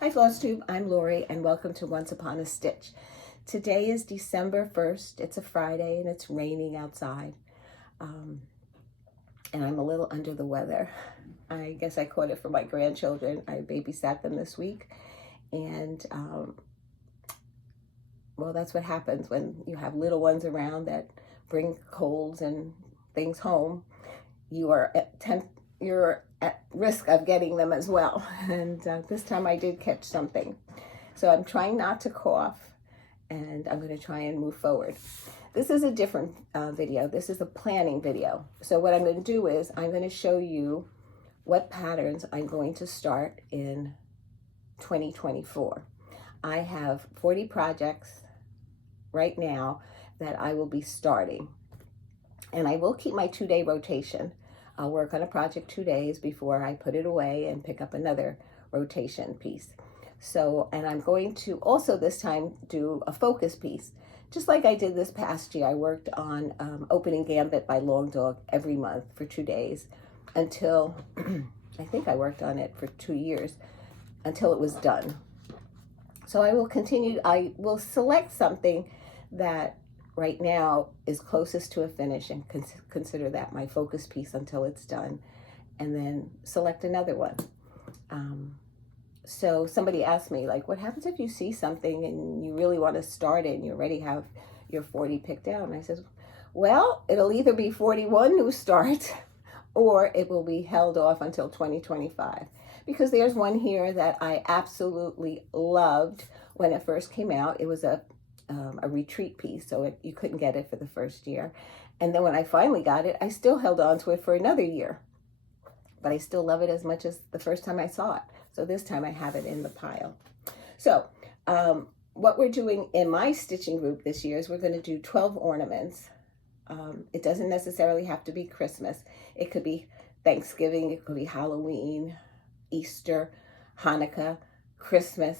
Hi Flosstube, I'm Lori and welcome to Once Upon a Stitch. Today is December 1st, it's a Friday and it's raining outside. And I'm a little under the weather. I guess I caught it for my grandchildren. I babysat them this week. And well, that's what happens when you have little ones around that bring colds and things home. You're at risk of getting them as well. And this time I did catch something. So I'm trying not to cough and I'm going to try and move forward. This is a different video. This is a planning video. So what I'm going to do is I'm going to show you what patterns I'm going to start in 2024. I have 40 projects right now that I will be starting. And I will keep my 2-day rotation. I'll work on a project 2 days before I put it away and pick up another rotation piece. So, and I'm going to also this time do a focus piece. Just like I did this past year, I worked on Opening Gambit by Long Dog every month for 2 days until, I think I worked on it for 2 years, until it was done. So I will continue, I will select something that right now is closest to a finish and consider that my focus piece until it's done, and then select another one. So somebody asked me, like, what happens if you see something and you really want to start it and you already have your 40 picked out? And I said, well, it'll either be 41 new starts or it will be held off until 2025. Because there's one here that I absolutely loved when it first came out. It was a retreat piece, so you couldn't get it for the first year. And then when I finally got it, I still held on to it for another year. But I still love it as much as the first time I saw it. So this time I have it in the pile. So what we're doing in my stitching group this year is we're going to do 12 ornaments. It doesn't necessarily have to be Christmas. It could be Thanksgiving, it could be Halloween, Easter, Hanukkah, Christmas,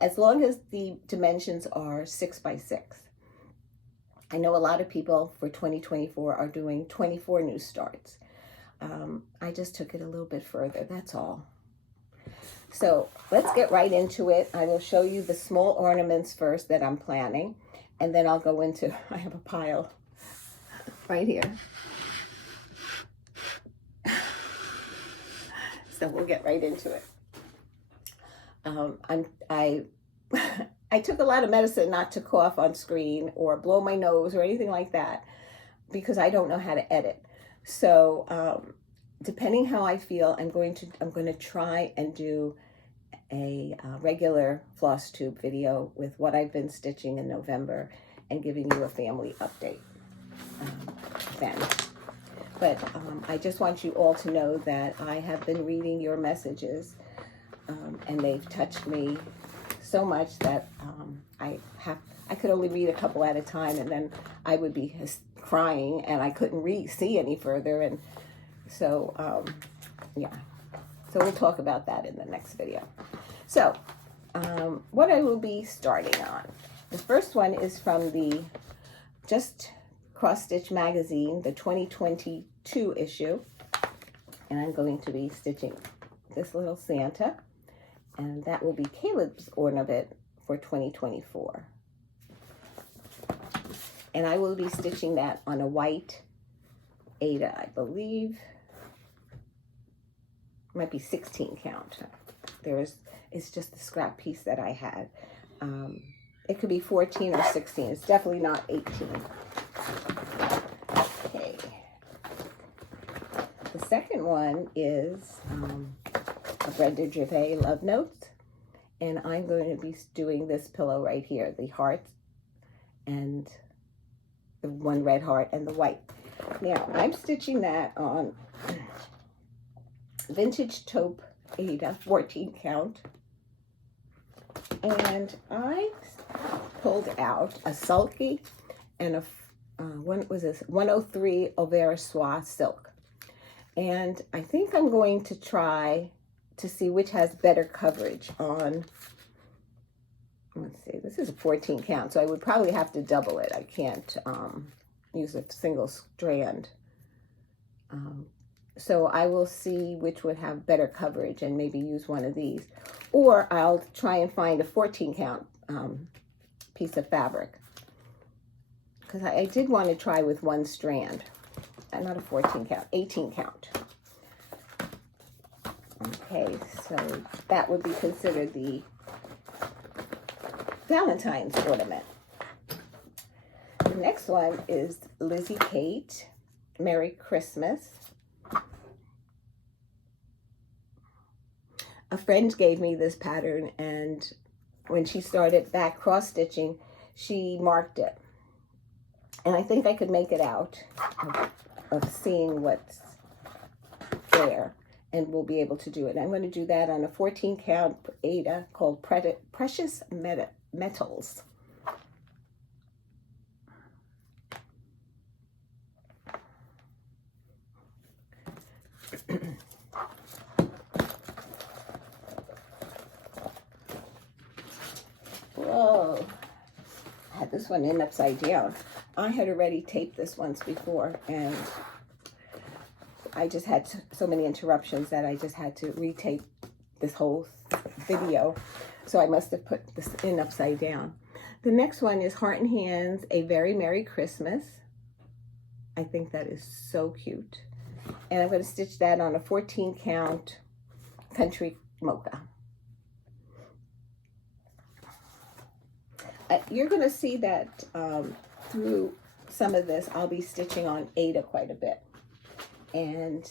as long as the dimensions are 6 by 6. I know a lot of people for 2024 are doing 24 new starts. I just took it a little bit further, that's all. So let's get right into it. I will show you the small ornaments first that I'm planning, and then I'll go into, I have a pile right here. So we'll get right into it. I took a lot of medicine not to cough on screen or blow my nose or anything like that because I don't know how to edit. So depending how I feel, I'm going to try and do a regular Flosstube video with what I've been stitching in November and giving you a family update then. But I just want you all to know that I have been reading your messages and they've touched me so much that I could only read a couple at a time, and then I would be crying and I couldn't see any further. And so, yeah. So we'll talk about that in the next video. So, what I will be starting on. The first one is from the Just Cross Stitch magazine, the 2022 issue. And I'm going to be stitching this little Santa. And that will be Caleb's ornament for 2024. And I will be stitching that on a white Ada, I believe. It might be 16 count. It's just the scrap piece that I had. It could be 14 or 16. It's definitely not 18. Okay. The second one is a Brenda Gervais Love Notes, and I'm going to be doing this pillow right here, the heart and the one red heart and the white. Now I'm stitching that on Vintage Taupe Ada 14 count, and I pulled out a sulky and a what was this, 103 Overa Soie silk, and I think I'm going to try to see which has better coverage on, let's see, this is a 14 count, so I would probably have to double it. I can't use a single strand. So I will see which would have better coverage and maybe use one of these. or I'll try and find a 14 count piece of fabric, because I did want to try with one strand, not a 14 count, 18 count. Okay, so that would be considered the Valentine's ornament. The next one is Lizzie Kate, Merry Christmas. A friend gave me this pattern, and when she started back cross stitching, she marked it. And I think I could make it out of seeing what's there, and we'll be able to do it. And I'm going to do that on a 14 count Ada called Precious Metals. Whoa, I had this one in upside down. I had already taped this once before, and I just had so many interruptions that I just had to retape this whole video. So I must have put this in upside down. The next one is Heart and Hands, A Very Merry Christmas. I think that is so cute. And I'm going to stitch that on a 14 count Country Mocha. You're going to see that through some of this, I'll be stitching on Ada quite a bit. And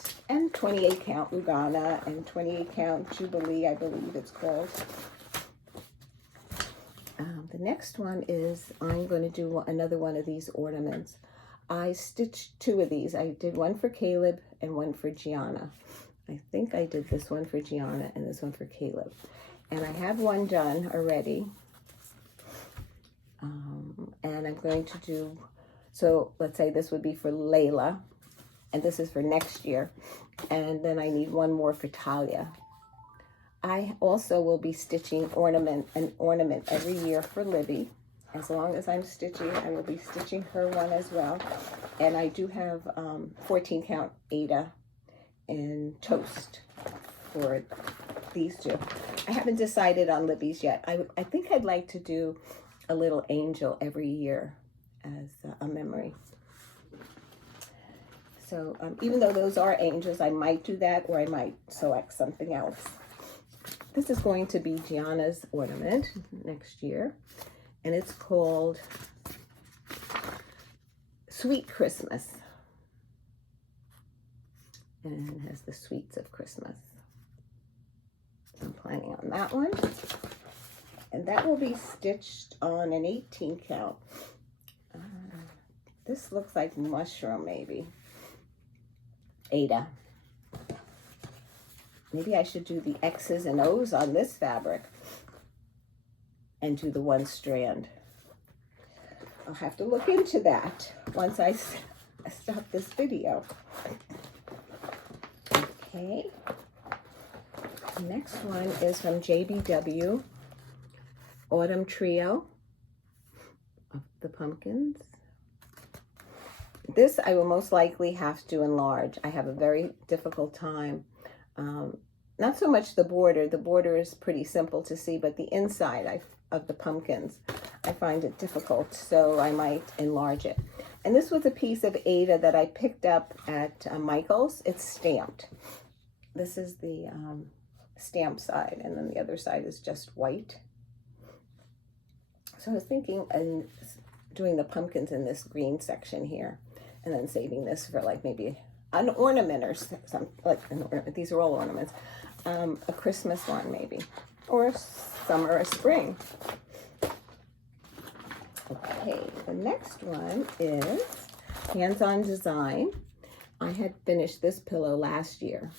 28 count Lugana and 28 count Jubilee, I believe it's called. The next one is, I'm going to do another one of these ornaments. I stitched two of these. I did one for Caleb and one for Gianna. I think I did this one for Gianna and this one for Caleb. And I have one done already. And I'm going to do, so let's say this would be for Layla, and this is for next year. And then I need one more for Talia. I also will be stitching an ornament every year for Libby. As long as I'm stitching, I will be stitching her one as well. And I do have 14 count Ada and Toast for these two. I haven't decided on Libby's yet. I think I'd like to do a little angel every year as a memory. So even though those are angels, I might do that, or I might select something else. This is going to be Gianna's ornament next year, and it's called Sweet Christmas. And it has the sweets of Christmas. I'm planning on that one. And that will be stitched on an 18 count. This looks like mushroom, maybe. Ada. Maybe I should do the X's and O's on this fabric and do the one strand. I'll have to look into that once I stop this video. Okay. The next one is from JBW, Autumn Trio of the pumpkins. This I will most likely have to enlarge. I have a very difficult time. Not so much the border. The border is pretty simple to see, but the inside of the pumpkins, I find it difficult, so I might enlarge it. And this was a piece of Ada that I picked up at Michael's. It's stamped. This is the stamp side, and then the other side is just white. So I was thinking of doing the pumpkins in this green section here, and then saving this for like maybe an ornament or something, like an ornament. These are all ornaments. A Christmas one maybe, or summer or spring. Okay, the next one is Hands-On Design. I had finished this pillow last year,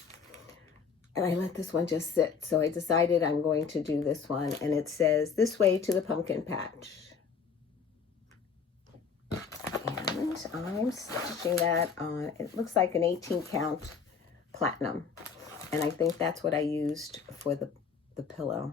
and I let this one just sit. So I decided I'm going to do this one, and it says, "This way to the pumpkin patch." And I'm stitching that on, it looks like an 18 count platinum. And I think that's what I used for the pillow.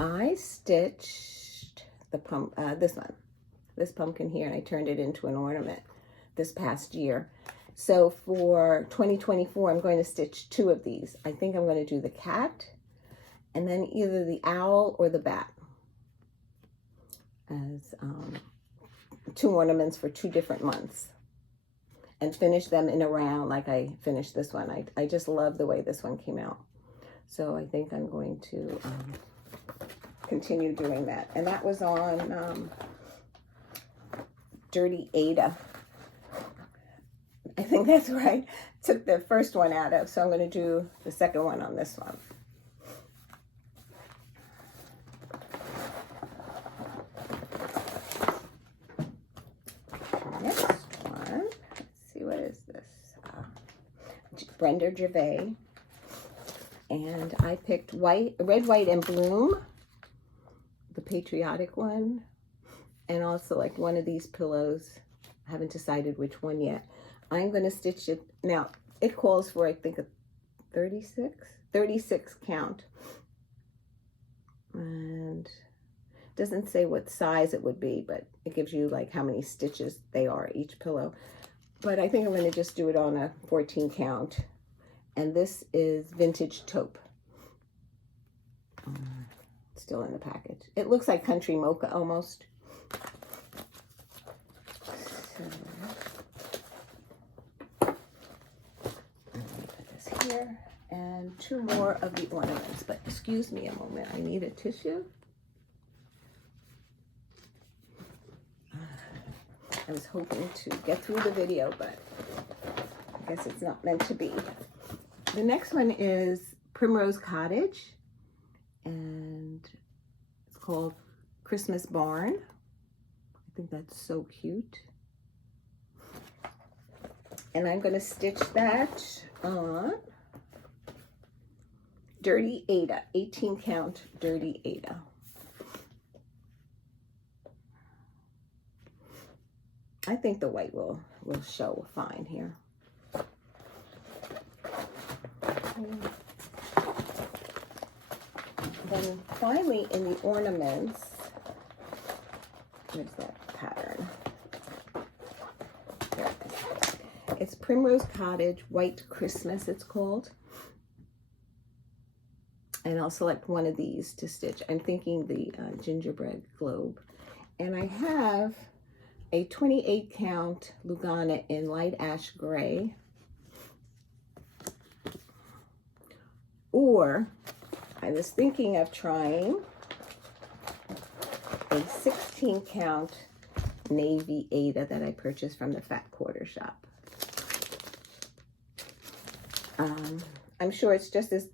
I stitched the this pumpkin here, and I turned it into an ornament this past year. So for 2024, I'm going to stitch 2 of these. I think I'm going to do the cat and then either the owl or the bat as 2 ornaments for 2 different months, and finish them in a round like I finished this one. I just love the way this one came out. So I think I'm going to continue doing that. And that was on Dirty Ada. I think that's where I took the first one out of. So I'm going to do the second one on this one. Next one, let's see, what is this? Brenda Gervais. And I picked Red, White, and Bloom, the patriotic one, and also like one of these pillows. I haven't decided which one yet. I'm going to stitch it. Now, it calls for, I think, a 36 count. And it doesn't say what size it would be, but it gives you like how many stitches they are each pillow. But I think I'm going to just do it on a 14 count. And this is Vintage Taupe. Still in the package. It looks like Country Mocha almost. So, I'm going to put this here. And 2 more of the ornaments. But excuse me a moment. I need a tissue. I was hoping to get through the video, but I guess it's not meant to be. The next one is Primrose Cottage, and it's called Christmas Barn. I think that's so cute. And I'm going to stitch that on Dirty Ada, 18 count Dirty Ada. I think the white will show fine here. Then finally in the ornaments, where's that pattern? There it is. It's Primrose Cottage White Christmas, it's called. And I'll select one of these to stitch. I'm thinking the gingerbread globe. And I have a 28 count Lugana in light ash gray. Or I was thinking of trying a 16 count navy Ada that I purchased from the Fat Quarter Shop. I'm sure it's just as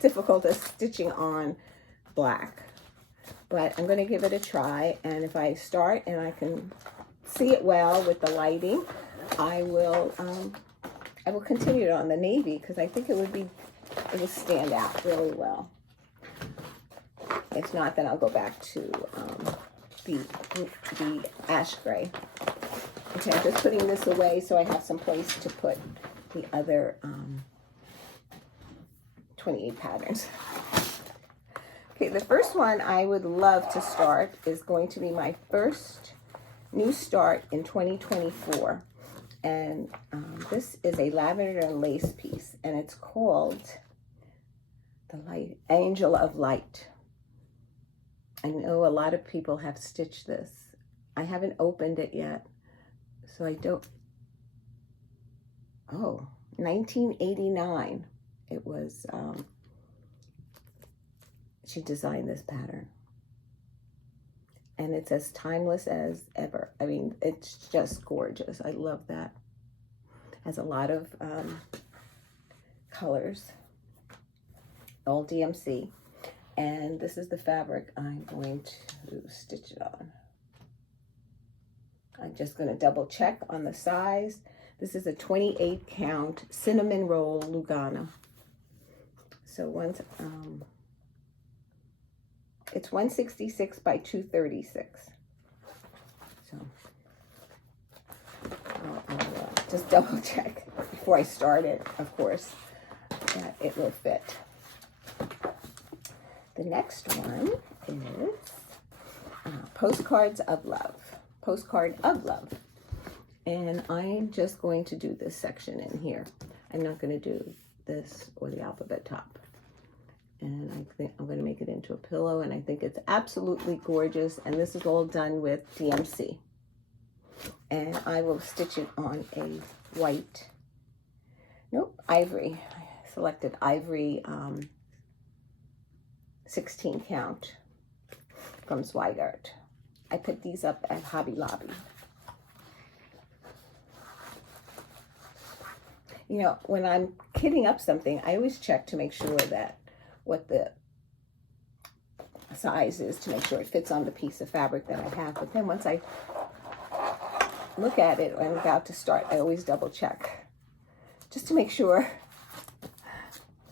difficult as stitching on black, but I'm going to give it a try, and if I start and I can see it well with the lighting, I will continue it on the navy, because I think it will stand out really well. If not, then I'll go back to the ash gray. Okay, I'm just putting this away so I have some place to put the other 28 patterns. Okay, the first one I would love to start is going to be my first new start in 2024. And this is a lavender and lace piece, and it's called the Angel of Light. I know a lot of people have stitched this. I haven't opened it yet, so I don't. Oh, 1989. It was, she designed this pattern. And it's as timeless as ever. I mean, it's just gorgeous. I love that. Has a lot of colors. All DMC. And this is the fabric I'm going to stitch it on. I'm just going to double check on the size. This is a 28 count cinnamon roll Lugana. So once, it's 166 by 236. So I'll just double check before I start it, of course, that it will fit. The next one is Postcards of Love. Postcard of Love. And I'm just going to do this section in here. I'm not going to do this or the alphabet top. And I think I'm going to make it into a pillow, and I think it's absolutely gorgeous. And this is all done with DMC. And I will stitch it on a white, ivory. I selected ivory 16 count from Swigart. I picked these up at Hobby Lobby. You know, when I'm kitting up something, I always check to make sure that what the size is, to make sure it fits on the piece of fabric that I have. But then once I look at it and I'm about to start, I always double check just to make sure.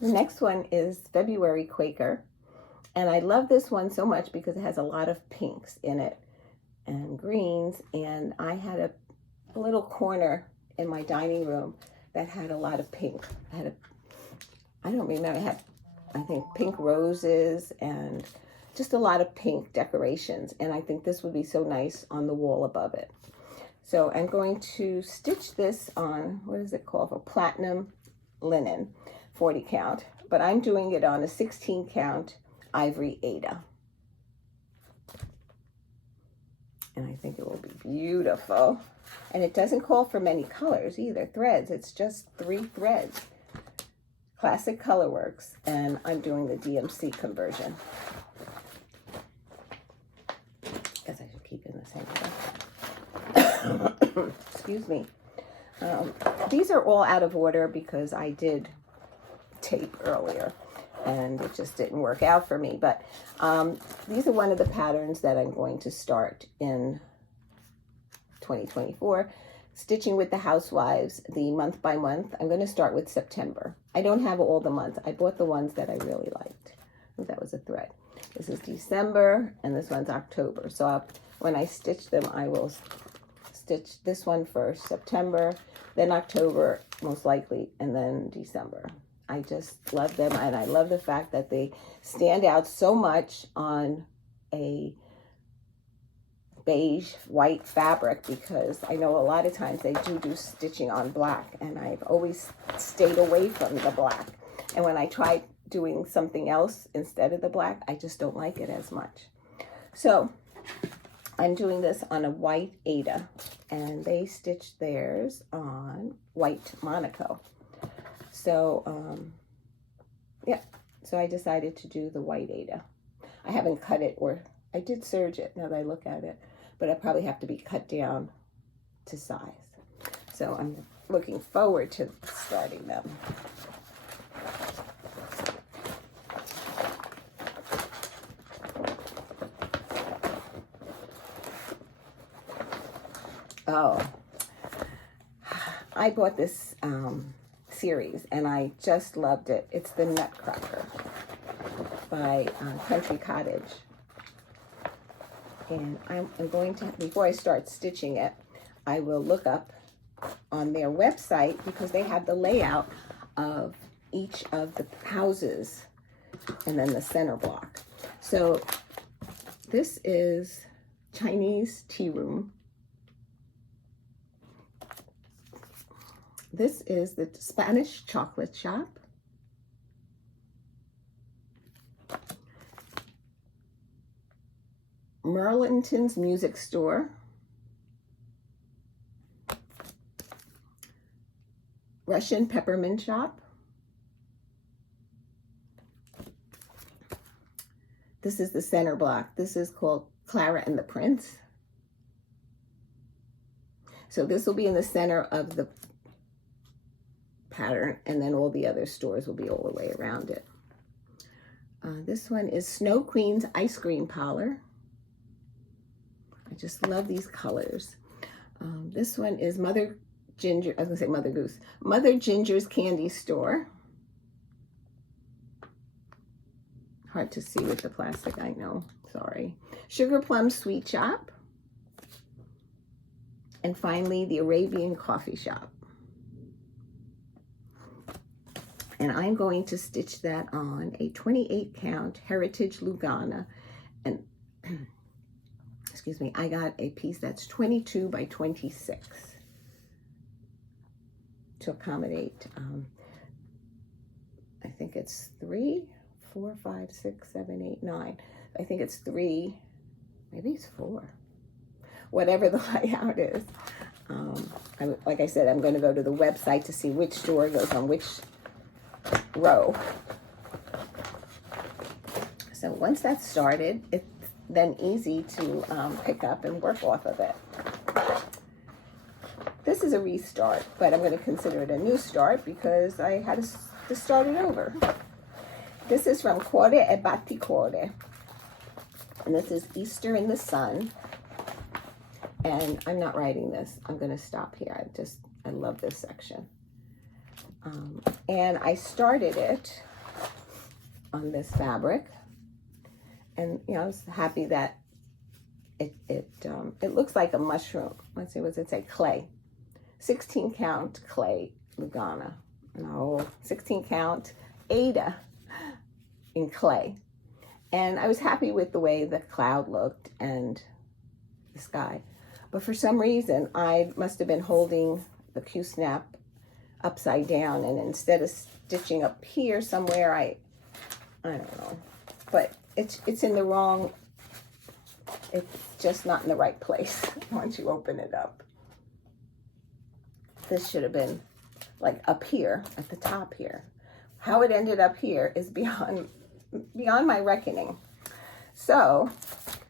The next one is February Quaker. And I love this one so much because it has a lot of pinks in it and greens. And I had a little corner in my dining room that had a lot of pink. I don't remember, I think pink roses and just a lot of pink decorations. And I think this would be so nice on the wall above it. So I'm going to stitch this on, what is it called? A platinum linen, 40 count. But I'm doing it on a 16 count Ivory Ada. And I think it will be beautiful. And it doesn't call for many colors either, threads. It's just 3 threads. Classic Colorworks, and I'm doing the DMC conversion. Guess I should keep it in the same. Excuse me. These are all out of order because I did tape earlier and it just didn't work out for me. But these are one of the patterns that I'm going to start in 2024. Stitching with the Housewives, the month by month. I'm going to start with September. I don't have all the months. I bought the ones that I really liked. I think that was a thread. This is December, and this one's October. So when I stitch them, I will stitch this one first, September, then October, most likely, and then December. I just love them, and I love the fact that they stand out so much on a beige white fabric, because I know a lot of times they do stitching on black, and I've always stayed away from the black. And when I try doing something else instead of the black, I just don't like it as much. So I'm doing this on a white Ada, and they stitched theirs on white Monaco. So yeah, so I decided to do the white Ada. I haven't cut it, or I did serge it now that I look at it, but I probably have to be cut down to size. So I'm looking forward to starting them. Oh, I bought this series and I just loved it. It's the Nutcracker by Country Cottage. And I'm going to, before I start stitching it, I will look up on their website, because they have the layout of each of the houses and then the center block. So this is Chinese tea room. This is the Spanish chocolate shop. Merlinton's music store. Russian peppermint shop. This is the center block. This is called Clara and the Prince. So this will be in the center of the pattern, and then all the other stores will be all the way around it. This one is Snow Queen's Ice Cream Parlor. I just love these colors. This one is Mother Ginger, I was gonna say Mother Goose. Mother Ginger's Candy Store. Hard to see with the plastic, I know, sorry. Sugar Plum Sweet Shop. And finally, the Arabian Coffee Shop. And I'm going to stitch that on a 28 count Heritage Lugana. And excuse me, I got a piece that's 22 by 26 to accommodate, I think it's 3, 4, 5, 6, 7, 8, 9. I think it's 3, maybe it's 4, whatever the layout is. Like I said, I'm going to go to the website to see which store goes on which row. So once that's started, it's then easy to pick up and work off of it. This is a restart, but I'm going to consider it a new start because I had to start it over. This is from Cuore e Batticuore, and this is Easter in the Sun. And I'm not writing this. I'm going to stop here. I love this section. And I started it on this fabric. And, you know, I was happy that it looks like a mushroom. Let's see, what does it say? Clay. 16 count clay Lugana. No, 16 count Ada in clay. And I was happy with the way the cloud looked and the sky. But for some reason, I must have been holding the Q-snap upside down, and instead of stitching up here somewhere, I don't know. But it's in the wrong, it's just not in the right place once you open it up. This should have been like up here at the top here. How it ended up here is beyond my reckoning. So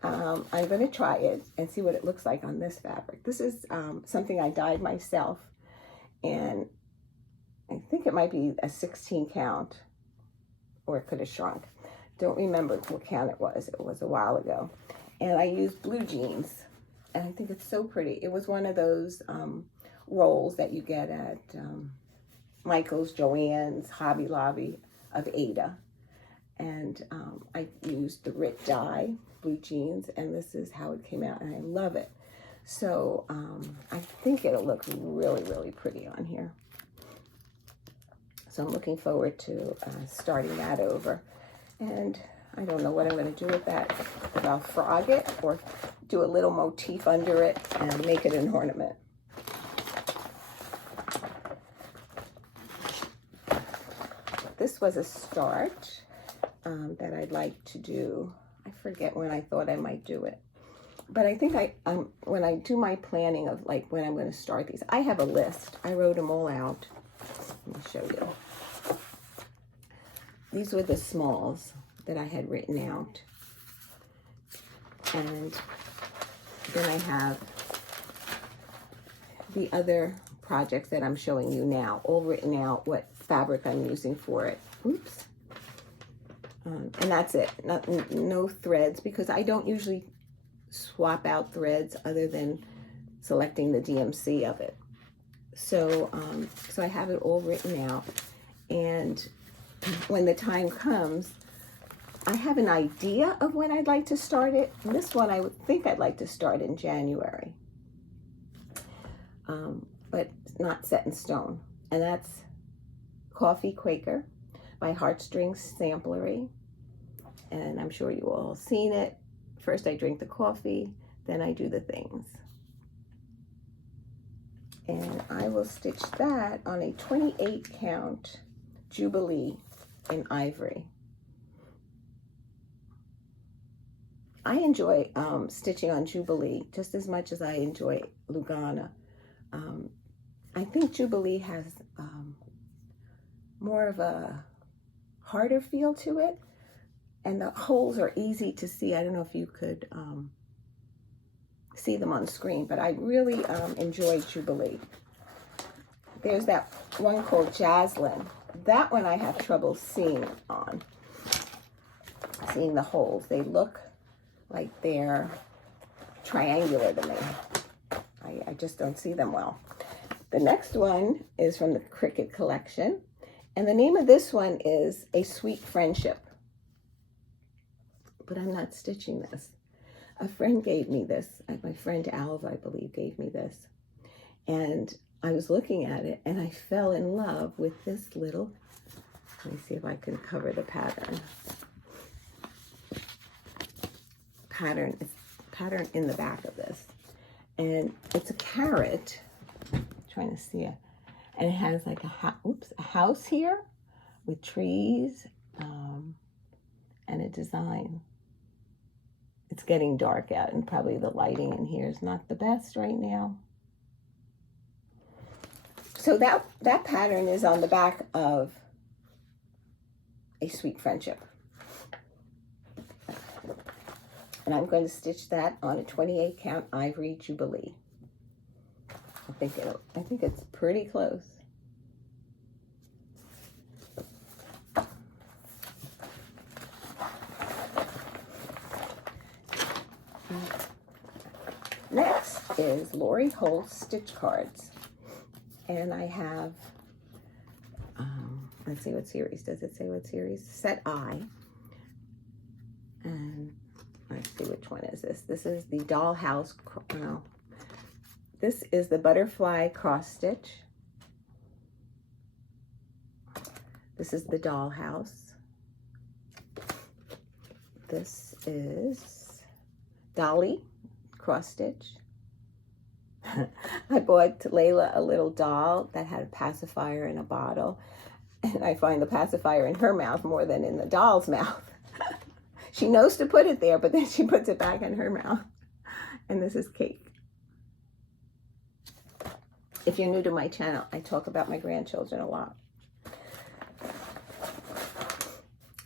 I'm going to try it and see what it looks like on this fabric. This is something I dyed myself, and I think it might be a 16 count, or it could have shrunk. Don't remember what count it was. It was a while ago. And I used blue jeans, and I think it's so pretty. It was one of those rolls that you get at Michael's, Joann's, Hobby Lobby of Ada. And I used the Rit dye, blue jeans, and this is how it came out, and I love it. So I think it'll look really, really pretty on here. So I'm looking forward to starting that over. And I don't know what I'm going to do with that, if I'll frog it or do a little motif under it and make it an ornament. This was a start that I'd like to do. I forget when I thought I might do it. But I think when I do my planning of like when I'm going to start these, I have a list. I wrote them all out. Let me show you. These were the smalls that I had written out. And then I have the other projects that I'm showing you now, all written out, what fabric I'm using for it. Oops. And that's it. No threads, because I don't usually swap out threads other than selecting the DMC of it. So, so I have it all written out, and when the time comes, I have an idea of when I'd like to start it. And this one I would think I'd like to start in January, but not set in stone. And that's Coffee Quaker by Heartstrings Samplery. And I'm sure you all seen it. First I drink the coffee, then I do the things. And I will stitch that on a 28 count Jubilee in ivory. I enjoy stitching on Jubilee just as much as I enjoy Lugana. I think Jubilee has more of a harder feel to it, and the holes are easy to see. I don't know if you could see them on screen, but I really enjoy Jubilee. There's that one called Jaslyn. That one I have trouble seeing the holes. They look like they're triangular to me. I just don't see them well. The next one is from the Cricket collection, and the name of this one is A Sweet Friendship. But I'm not stitching this. A friend gave me this. My friend Alva, I believe, gave me this. And I was looking at it, and I fell in love with this little Let me see if I can cover the pattern. Pattern in the back of this. And it's a carrot. I'm trying to see it. And it has like a house here with trees and a design. It's getting dark out, and probably the lighting in here is not the best right now. So that pattern is on the back of A Sweet Friendship. And I'm going to stitch that on a 28 count Ivory Jubilee. I think it's pretty close. Next is Lori Hol Stitch cards. And I have, let's see what series. Does it say what series? Set I. And let's see which one is this. This is the Dollhouse, no. This is the Butterfly Cross Stitch. This is the Dollhouse. This is Dolly Cross Stitch. I bought Layla a little doll that had a pacifier in a bottle, and I find the pacifier in her mouth more than in the doll's mouth. She knows to put it there, but then she puts it back in her mouth. And this is Cake. If you're new to my channel, I talk about my grandchildren a lot.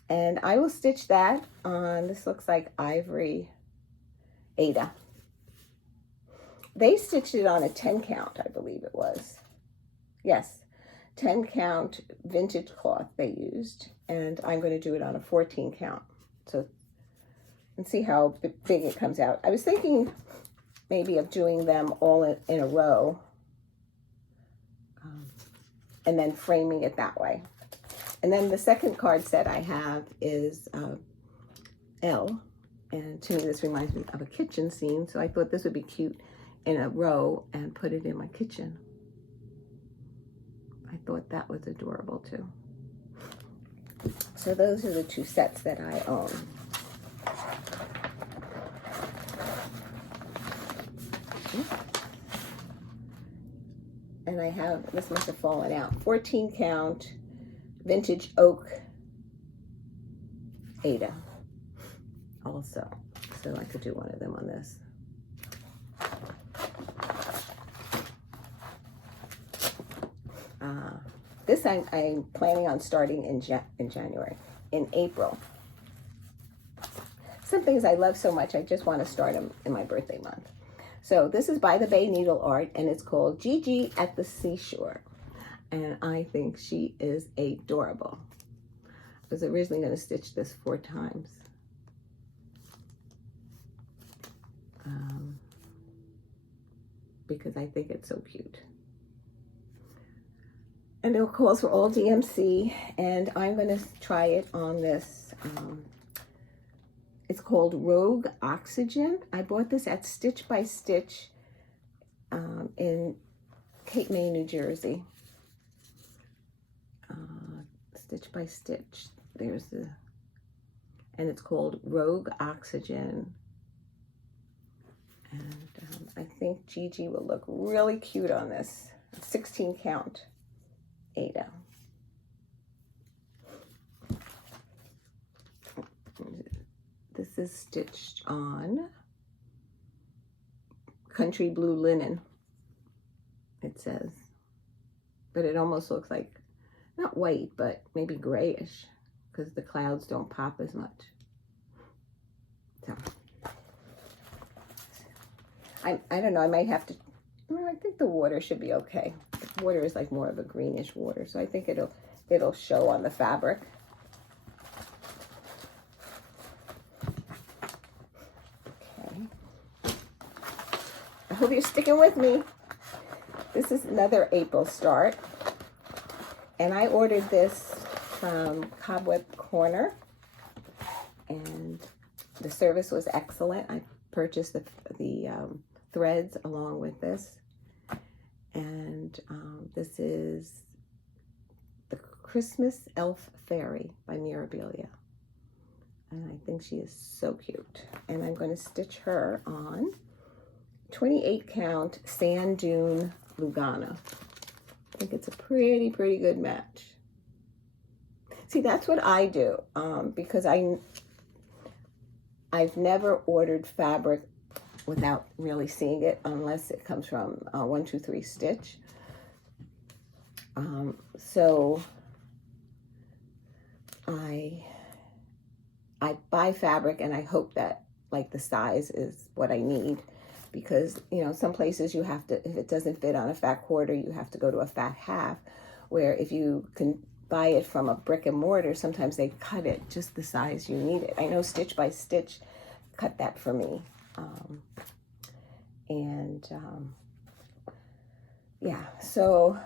And I will stitch that on, this looks like Ivory Ada. They stitched it on a 10 count, I believe it was. Yes, 10 count vintage cloth they used. And I'm going to do it on a 14 count. So, and see how big it comes out. I was thinking maybe of doing them all in a row. And then framing it that way. And then the second card set I have is L. And to me, this reminds me of a kitchen scene. So I thought this would be cute in a row and put it in my kitchen. I thought that was adorable too. So those are the two sets that I own. And I have, this must have fallen out, 14 count vintage oak Ada also. So I could do one of them on this. This I'm planning on starting in January. In April. Some things I love so much, I just want to start them in my birthday month. So this is by the Bay Needle Art, and it's called Gigi at the Seashore. And I think she is adorable. I was originally going to stitch this 4 times. Because I think it's so cute. And it calls for all DMC, and I'm going to try it on this. It's called Rogue Oxygen. I bought this at Stitch by Stitch in Cape May, New Jersey. Stitch by Stitch. There's the, and it's called Rogue Oxygen. And I think Gigi will look really cute on this 16 count Ada. This is stitched on country blue linen, it says. But it almost looks like, not white, but maybe grayish, because the clouds don't pop as much. So, I don't know, I might have to, well, I think the water should be okay. The water is like more of a greenish water, so I think it'll show on the fabric. I hope you're sticking with me. This is another April start. And I ordered this from CobwebCorner. And the service was excellent. I purchased the threads along with this. And this is the Christmas Elf Fairy by Mirabilia. And I think she is so cute. And I'm going to stitch her on 28 count Sand Dune Lugana. I think it's a pretty good match. See, that's what I do, because I've never ordered fabric without really seeing it, unless it comes from 1-2-3 Stitch. So I buy fabric and I hope that like the size is what I need, because you know, some places you have to, if it doesn't fit on a fat quarter, you have to go to a fat half, where if you can buy it from a brick and mortar, sometimes they cut it just the size you need it. I know Stitch by Stitch cut that for me. Yeah, so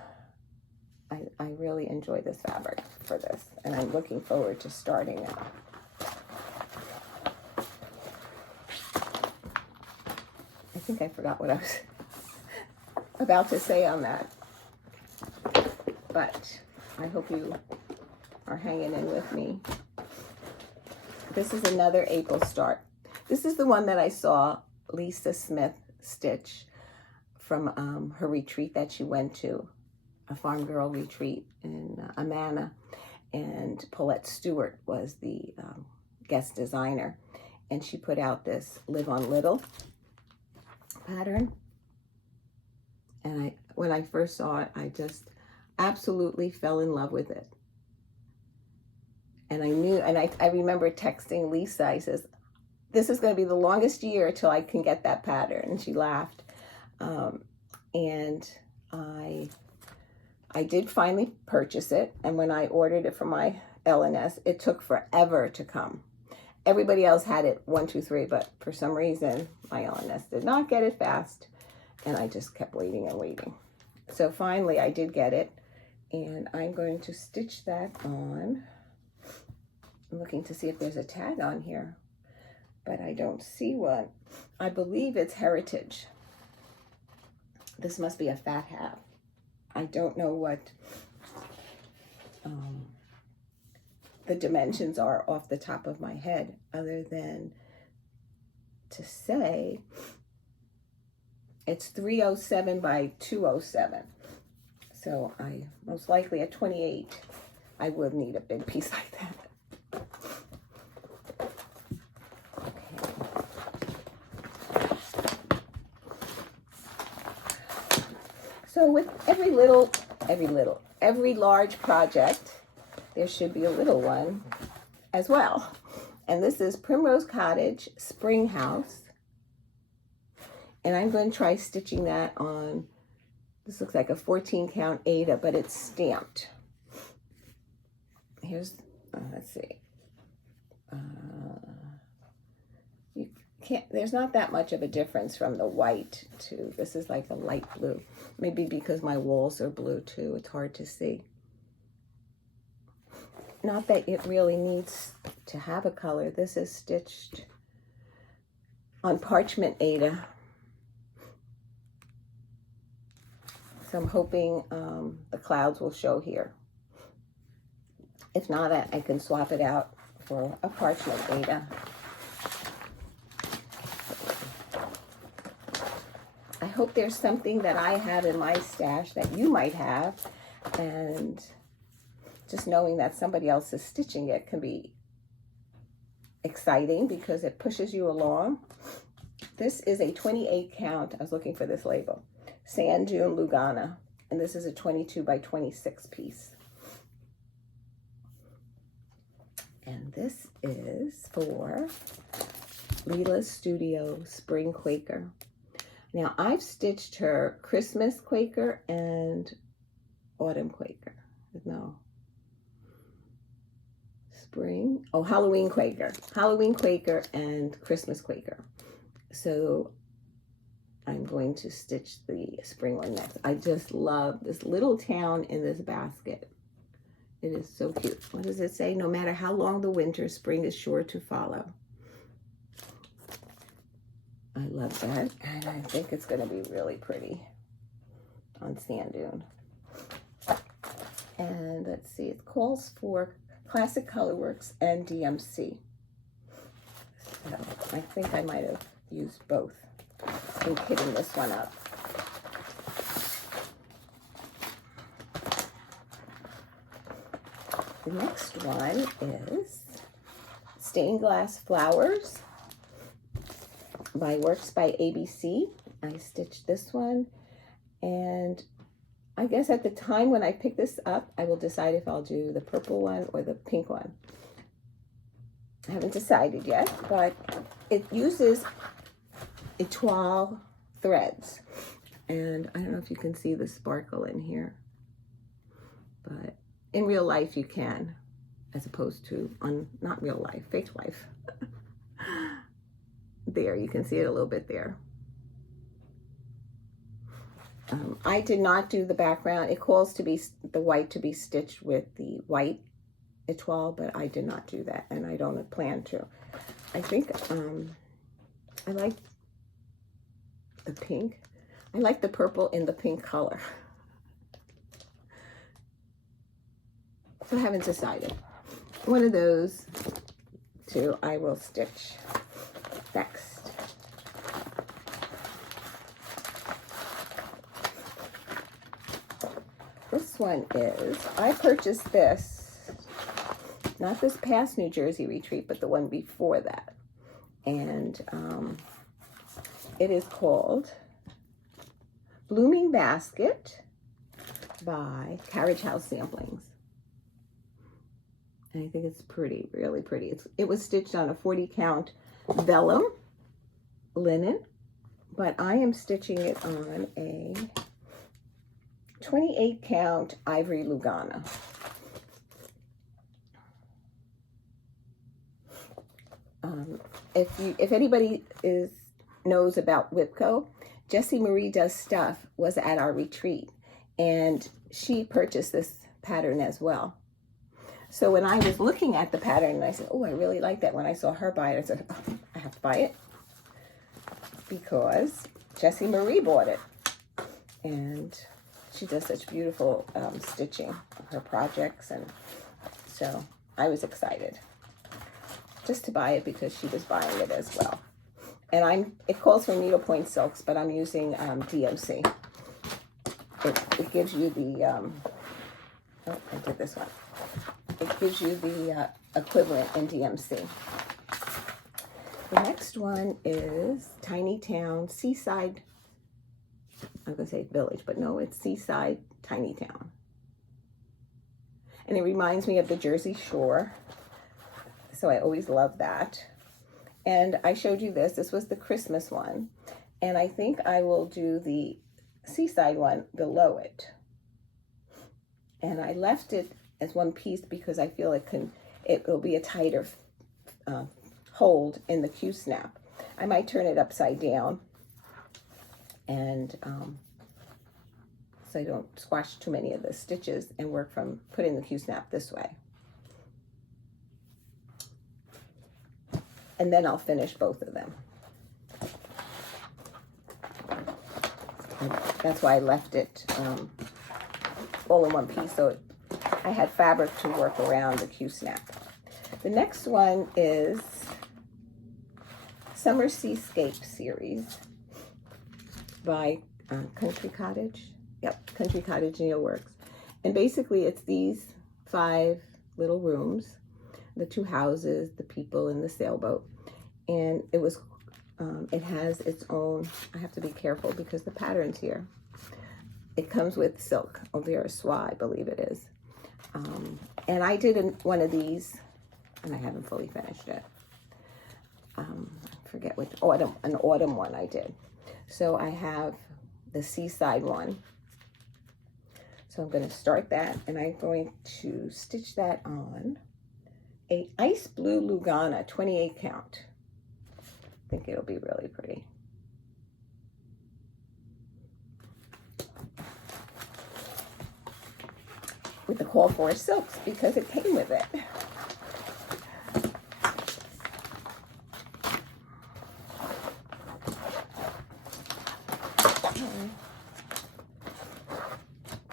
I really enjoy this fabric for this, and I'm looking forward to starting it. I think I forgot what I was about to say on that, but I hope you are hanging in with me. This is another April start. This is the one that I saw Lisa Smith stitch from her retreat that she went to, a farm girl retreat in Amana, and Paulette Stewart was the guest designer, and she put out this Live on Little pattern. And when I first saw it, I just absolutely fell in love with it. And I knew, and I remember texting Lisa, I says, this is going to be the longest year till I can get that pattern. And she laughed. And I did finally purchase it. And when I ordered it from my LNS, it took forever to come. Everybody else had it 1-2-3, but for some reason, my LNS did not get it fast. And I just kept waiting and waiting. So finally, I did get it. And I'm going to stitch that on. I'm looking to see if there's a tag on here, but I don't see one. I believe it's Heritage. This must be a fat half. I don't know what the dimensions are off the top of my head, other than to say it's 307 by 207. So I most likely at 28, I would need a big piece like that. So with every large project, there should be a little one as well. And this is Primrose Cottage Spring House. And I'm going to try stitching that on, this looks like a 14 count Ada, but it's stamped. Here's, let's see. You can't, there's not that much of a difference from the white to, this is like a light blue. Maybe because my walls are blue too, it's hard to see. Not that it really needs to have a color. This is stitched on parchment Ada. So I'm hoping the clouds will show here. If not, I can swap it out for a parchment Ada. I hope there's something that I have in my stash that you might have, and just knowing that somebody else is stitching it can be exciting because it pushes you along. This is a 28 count, I was looking for this label, Sand Dune Lugana, and this is a 22 by 26 piece. And this is for Leela's Studio Spring Quaker. Now, I've stitched her Christmas Quaker and Autumn Quaker. No. Spring. Oh, Halloween Quaker. Halloween Quaker and Christmas Quaker. So I'm going to stitch the spring one next. I just love this little town in this basket. It is so cute. What does it say? No matter how long the winter, spring is sure to follow. I love that, and I think it's going to be really pretty on sand dune. And let's see, it calls for Classic Colorworks and DMC. So I think I might have used both in kitting this one up. The next one is Stained Glass Flowers by Works by ABC. I stitched this one, and I guess at the time when I pick this up, I will decide if I'll do the purple one or the pink one. I haven't decided yet, but it uses étoile threads. And I don't know if you can see the sparkle in here, but in real life you can, as opposed to not real life, fake life. There, you can see it a little bit there. I did not do the background. It calls to be the white to be stitched with the white étoile, but I did not do that, and I don't plan to. I think I like the pink. I like the purple in the pink color. So I haven't decided. One of those two I will stitch next. This one is, I purchased this, not this past New Jersey retreat, but the one before that. And it is called Blooming Basket by Carriage House Samplings. And I think it's pretty, really pretty. It was stitched on a 40 count vellum linen, but I am stitching it on a 28 count Ivory Lugana. If anybody knows about Whipco, Jessie Marie Does Stuff was at our retreat, and she purchased this pattern as well. So when I was looking at the pattern, and I said, oh, I really like that. When I saw her buy it, I said, oh, I have to buy it because Jessie Marie bought it. And she does such beautiful stitching of her projects. And so I was excited just to buy it because she was buying it as well. And it calls for needlepoint silks, but I'm using DMC. It gives you the, oh, I did this one. It gives you the equivalent in DMC. The next one is Tiny Town Seaside. I'm going to say village, but no, it's Seaside Tiny Town. And it reminds me of the Jersey Shore. So I always love that. And I showed you this. This was the Christmas one. And I think I will do the Seaside one below it. And I left it as one piece because I feel it will be a tighter hold in the Q-snap. I might turn it upside down and so I don't squash too many of the stitches and work from putting the Q-snap this way. And then I'll finish both of them. And that's why I left it all in one piece, so I had fabric to work around the Q-snap. The next one is Summer Seascape series by Country Cottage. Yep, Country Cottage Needleworks. And basically it's these 5 little rooms, the 2 houses, the people in the sailboat. And it was, it has its own, I have to be careful because the pattern's here. It comes with silk, Overa Soie, I believe it is. And I did one of these, and I haven't fully finished it. I forget which an autumn one I did. So I have the Seaside one. So I'm going to start that, and I'm going to stitch that on a ice blue Lugana 28 count. I think it'll be really pretty. With the call for silks because it came with it.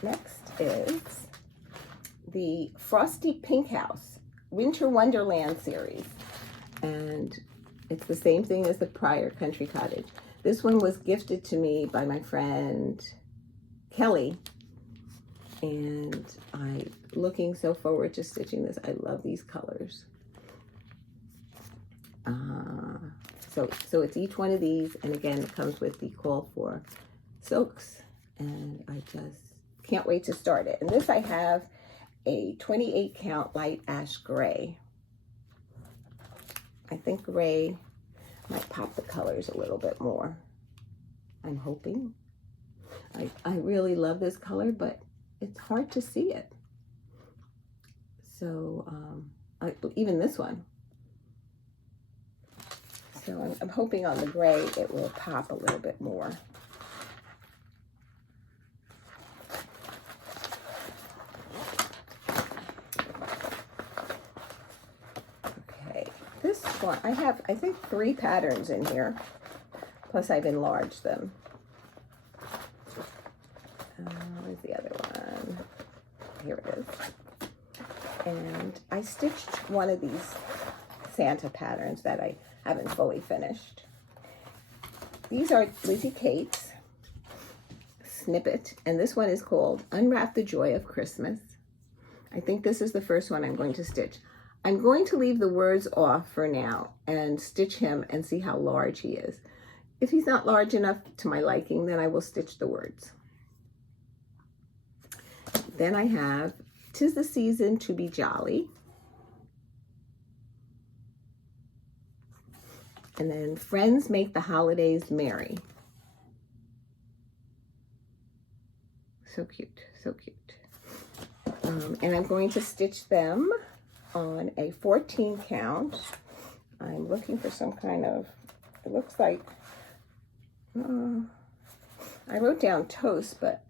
Next is the Frosty Pink House Winter Wonderland series. And it's the same thing as the prior Country Cottage. This one was gifted to me by my friend Kelly. And I'm looking so forward to stitching this. I love these colors. So it's each one of these, and again, it comes with the call for silks, and I just can't wait to start it. And this, I have a 28 count light ash gray. I think gray might pop the colors a little bit more. I'm hoping. I really love this color, but it's hard to see it. So even this one. So I'm hoping on the gray it will pop a little bit more. Okay, this one, I have, I think, 3 patterns in here, plus I've enlarged them. Where's the other one? Here it is. And I stitched one of these Santa patterns that I haven't fully finished. These are Lizzie Kate's snippet, and this one is called Unwrap the Joy of Christmas. I think this is the first one I'm going to stitch. I'm going to leave the words off for now and stitch him and see how large he is. If he's not large enough to my liking, then I will stitch the words. Then I have 'Tis the Season to Be Jolly. And then Friends Make the Holidays Merry. So cute, so cute. And I'm going to stitch them on a 14 count. I'm looking for some kind of, it looks like, I wrote down toast, but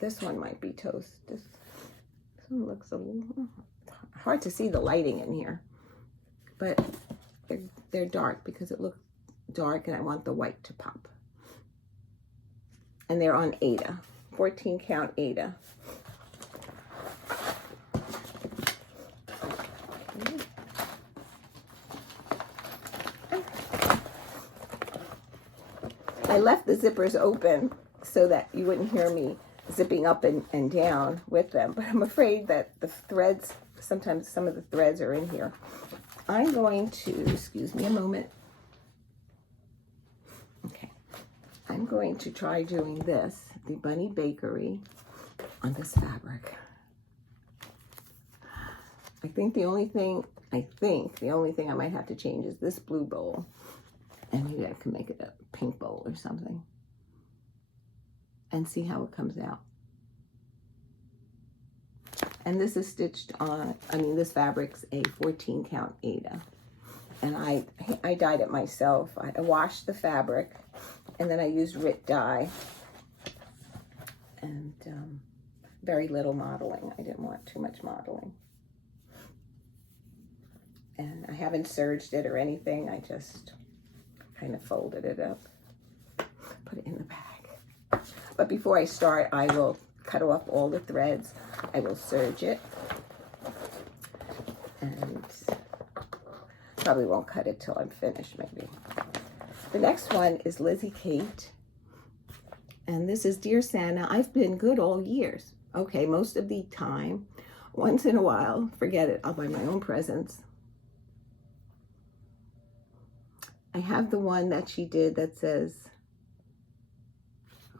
this one might be toast. This one looks a little hard to see the lighting in here, but they're dark because it looks dark and I want the white to pop. And they're on Ada, 14 count Ada. I left the zippers open so that you wouldn't hear me zipping up and down with them, but I'm afraid that the threads, sometimes some of the threads are in here. I'm going to, excuse me a moment. Okay, I'm going to try doing this, the Bunny Bakery, on this fabric. I think the only thing I might have to change is this blue bowl, and maybe I can make it a pink bowl or something, and see how it comes out. And this is stitched on, this fabric's a 14 count Ada. And I dyed it myself. I washed the fabric, and then I used Rit dye. And very little modeling. I didn't want too much modeling. And I haven't serged it or anything. I just kind of folded it up, put it in the bag. But before I start, I will cut off all the threads. I will serge it, and probably won't cut it till I'm finished, maybe. The next one is Lizzie Kate, and this is Dear Santa, I've been good all years. Okay, most of the time. Once in a while, forget it, I'll buy my own presents. I have the one that she did that says,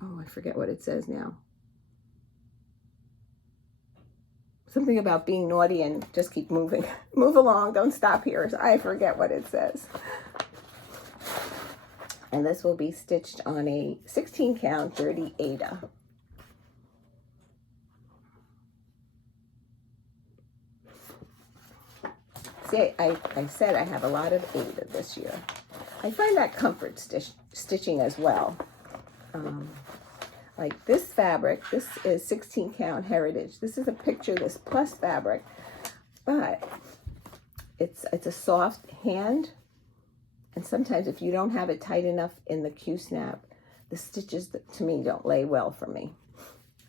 oh, I forget what it says now. Something about being naughty and just keep moving. Move along, don't stop here. I forget what it says. And this will be stitched on a 16 count dirty Ada. See, I said I have a lot of Ada this year. I find that comfort stitching as well. Like this fabric, this is 16 count Heritage. This is a picture, this plus fabric, but it's a soft hand. And sometimes if you don't have it tight enough in the Q-snap, the stitches, to me, don't lay well for me.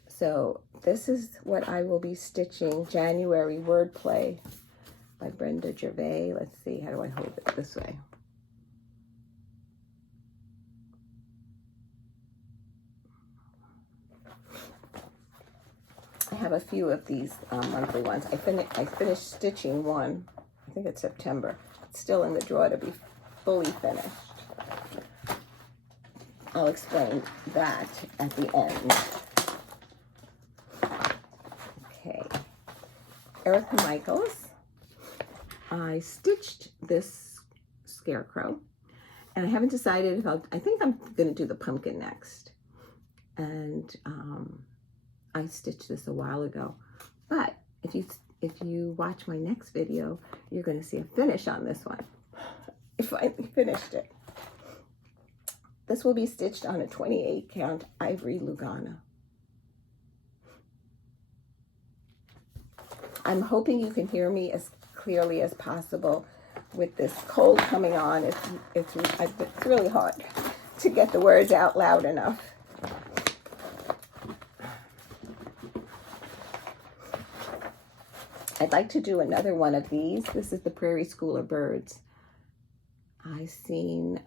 So This is what I will be stitching, January Wordplay by Brenda Gervais. Let's see, how do I hold it this way? I have a few of these monthly ones. I finished stitching one, I think it's September. It's still in the drawer to be fully finished. I'll explain that at the end. Okay, Erica Michaels. I stitched this Scarecrow, and I haven't decided if I think I'm going to do the pumpkin next. And I stitched this a while ago, but if you watch my next video, you're going to see a finish on this one. I finally finished it. This will be stitched on a 28 count Ivory Lugana. I'm hoping you can hear me as clearly as possible with this cold coming on. It's really hard to get the words out loud enough. I'd like to do another one of these. This is the Prairie School of Birds. I seen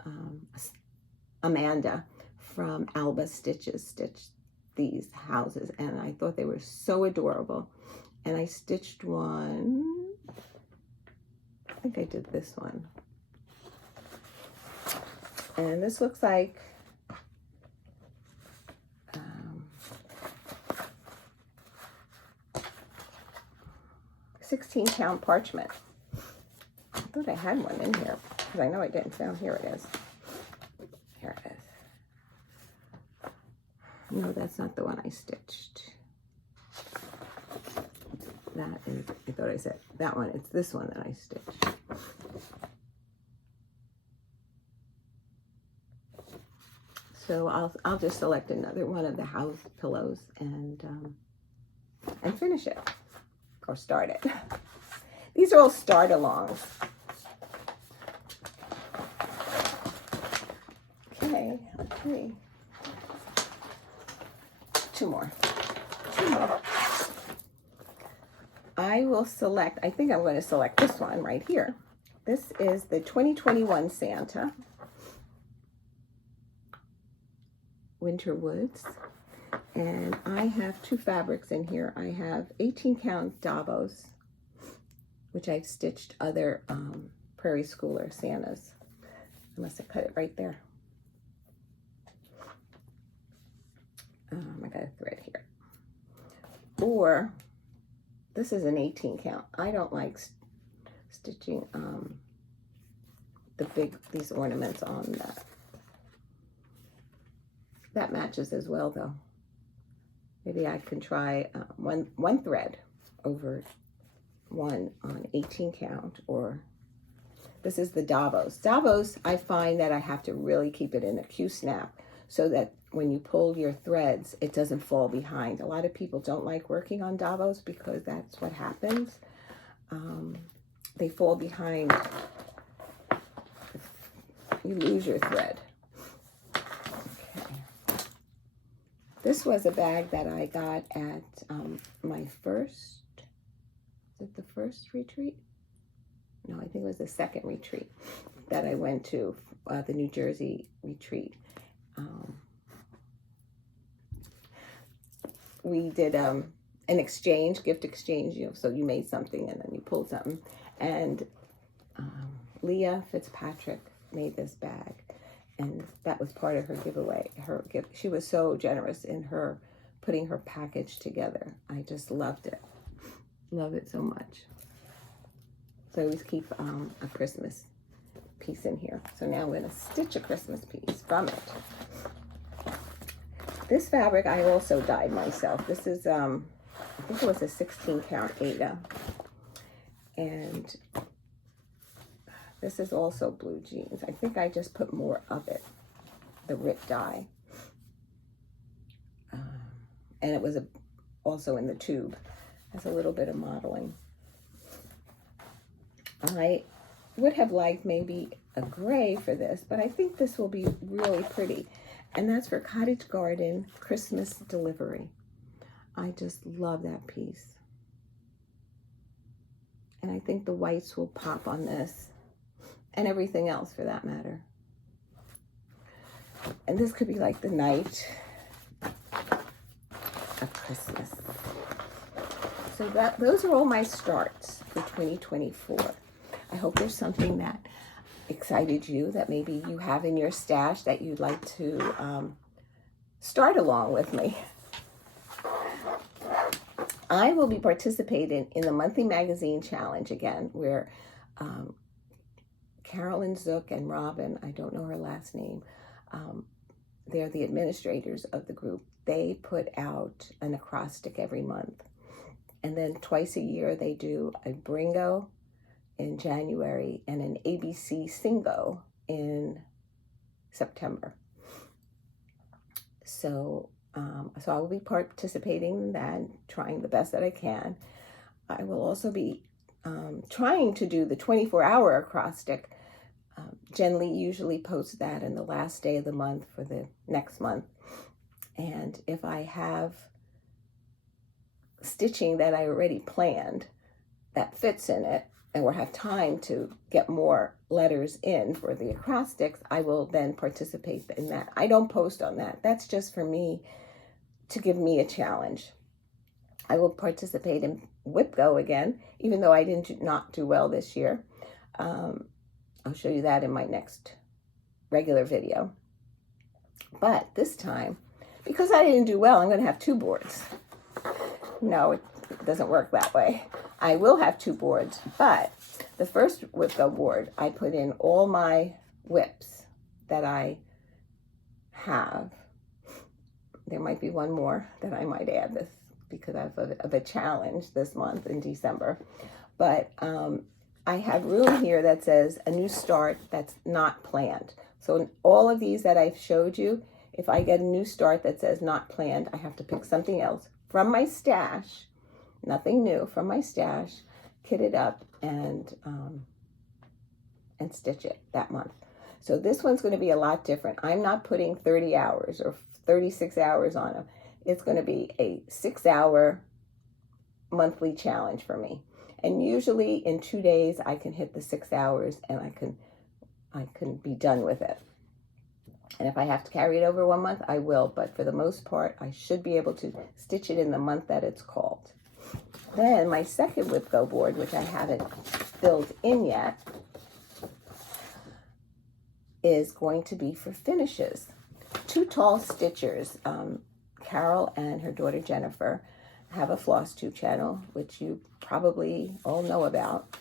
Amanda from Alba Stitches stitch these houses, and I thought they were so adorable. And I stitched one, I think I did this one. And this looks like 16 count parchment. I thought I had one in here, because I know I didn't. Now here it is. Here it is. No, that's not the one I stitched. That is, I thought I said that one. It's this one that I stitched. So I'll just select another one of the house pillows and finish it, or start it. These are all start-alongs. Okay, okay. Two more. I will select, I think I'm going to select this one right here. This is the 2021 Santa. Winter Woods. And I have two fabrics in here. I have 18 count Davos, which I've stitched other Prairie Schooler Santas. I must have cut it right there. I got a thread here. Or this is an 18 count. I don't like stitching these ornaments on that. That matches as well though. Maybe I can try one thread over one on 18 count, or this is the Davos. Davos, I find that I have to really keep it in a Q-snap so that when you pull your threads, it doesn't fall behind. A lot of people don't like working on Davos because that's what happens. They fall behind. You lose your thread. This was a bag that I got at my first, is it the first retreat? No, I think it was the second retreat that I went to, the New Jersey retreat. We did an exchange, gift exchange, you know, so you made something and then you pulled something. And Leah Fitzpatrick made this bag. And that was part of her giveaway, her gift. She was so generous in her putting her package together. I just loved it. Love it so much. So I always keep a Christmas piece in here. So now I'm going to stitch a Christmas piece from it. This fabric I also dyed myself. This is, I think it was a 16 count Ada. And this is also blue jeans. I think I just put more of it, the Rit dye. And it was also in the tube. Has a little bit of modeling. I would have liked maybe a gray for this, but I think this will be really pretty. And that's for Cottage Garden Christmas Delivery. I just love that piece. And I think the whites will pop on this and everything else for that matter. And this could be like the night of Christmas. So those are all my starts for 2024. I hope there's something that excited you that maybe you have in your stash that you'd like to start along with me. I will be participating in the monthly magazine challenge again, where Carolyn Zook and Robin, I don't know her last name, they're the administrators of the group. They put out an acrostic every month. And then twice a year they do a Bringo in January and an ABC Singo in September. So I will be participating in that, trying the best that I can. I will also be trying to do the 24-hour acrostic. Jen Lee usually posts that in the last day of the month for the next month. And if I have stitching that I already planned that fits in it, and we'll have time to get more letters in for the acrostics, I will then participate in that. I don't post on that. That's just for me to give me a challenge. I will participate in Whip Go again, even though I did not do well this year. I'll show you that in my next regular video. But this time, because I didn't do well, I'm going to have 2 boards. No, it doesn't work that way. I will have 2 boards, but the first Whip Go board, I put in all my whips that I have. There might be one more that I might add this because of a challenge this month in December. But I have room here that says a new start that's not planned. So in all of these that I've showed you, if I get a new start that says not planned, I have to pick something else from my stash, nothing new, from my stash, kit it up and stitch it that month. So this one's going to be a lot different. I'm not putting 30 hours or 36 hours on them. It's going to be a 6-hour monthly challenge for me. And usually in 2 days, I can hit the 6 hours and I can be done with it. And if I have to carry it over 1 month, I will. But for the most part, I should be able to stitch it in the month that it's called. Then my second Whip Go board, which I haven't filled in yet, is going to be for finishes. TwoTallStitchers, Carol and her daughter Jennifer, have a Flosstube channel, which you probably all know about.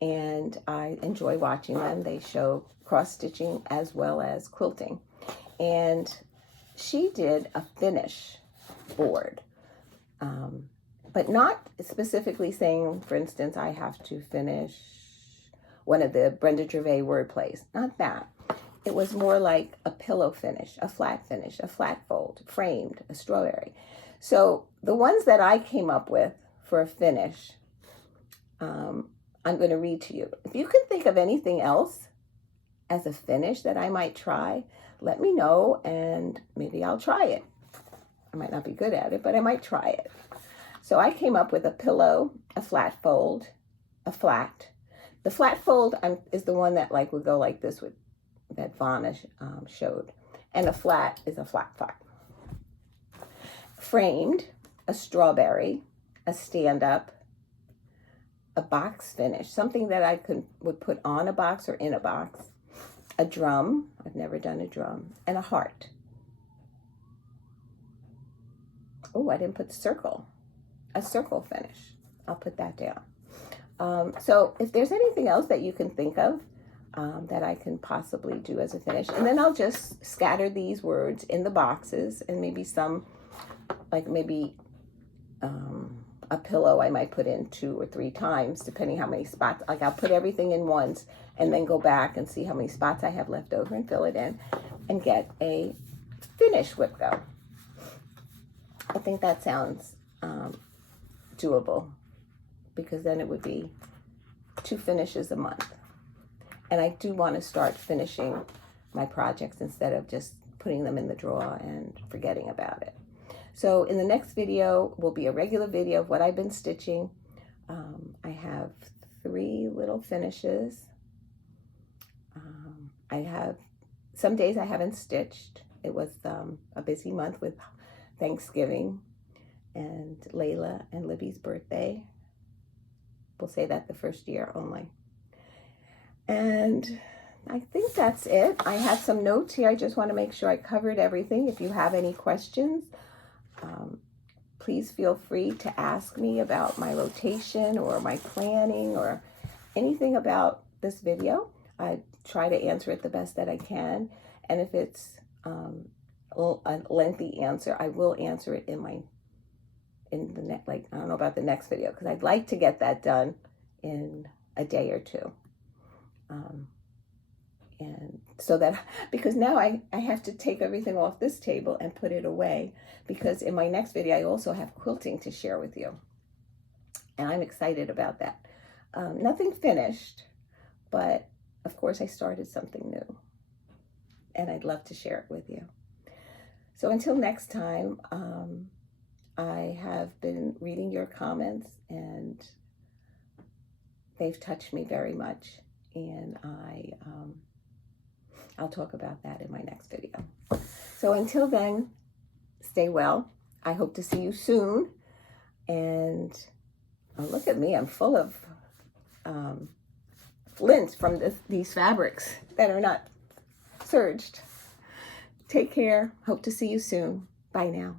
And I enjoy watching them. They show cross-stitching as well as quilting. And she did a finish board, but not specifically saying, for instance, I have to finish one of the Brenda Gervais word plays. Not that. It was more like a pillow finish, a flat fold, framed, a strawberry. So the ones that I came up with for a finish, I'm going to read to you. If you can think of anything else as a finish that I might try, let me know and maybe I'll try it. I might not be good at it, but I might try it. So I came up with a pillow, a flat fold, a flat. The flat fold is the one that would go like this with that Vonna showed. And a flat is a flat. Framed, a strawberry, a stand-up, a box finish, something that I would put on a box or in a box, a drum, I've never done a drum, and a heart. Oh, I didn't put circle, a circle finish. I'll put that down. So if there's anything else that you can think of that I can possibly do as a finish, and then I'll just scatter these words in the boxes, and maybe some, a pillow I might put in 2 or 3 times, depending how many spots. I'll put everything in once and then go back and see how many spots I have left over and fill it in and get a finish Whip Go. I think that sounds doable, because then it would be 2 finishes a month. And I do want to start finishing my projects instead of just putting them in the drawer and forgetting about it. So in the next video will be a regular video of what I've been stitching. I have 3 little finishes. I have some days I haven't stitched. It was a busy month with Thanksgiving and Layla and Libby's birthday. We'll say that the first year only. And I think that's it. I have some notes here. I just want to make sure I covered everything. If you have any questions, please feel free to ask me about my rotation or my planning or anything about this video. I try to answer it the best that I can. And if it's a lengthy answer, I will answer it in the next, like, I don't know about the next video, because I'd like to get that done in a day or 2. And so that, because now I have to take everything off this table and put it away, because in my next video, I also have quilting to share with you. And I'm excited about that. Nothing finished, but of course I started something new. And I'd love to share it with you. So until next time, I have been reading your comments, and they've touched me very much. And I'll talk about that in my next video. So until then, stay well. I hope to see you soon. And oh, look at me, I'm full of lint from these fabrics that are not serged. Take care. Hope to see you soon. Bye now.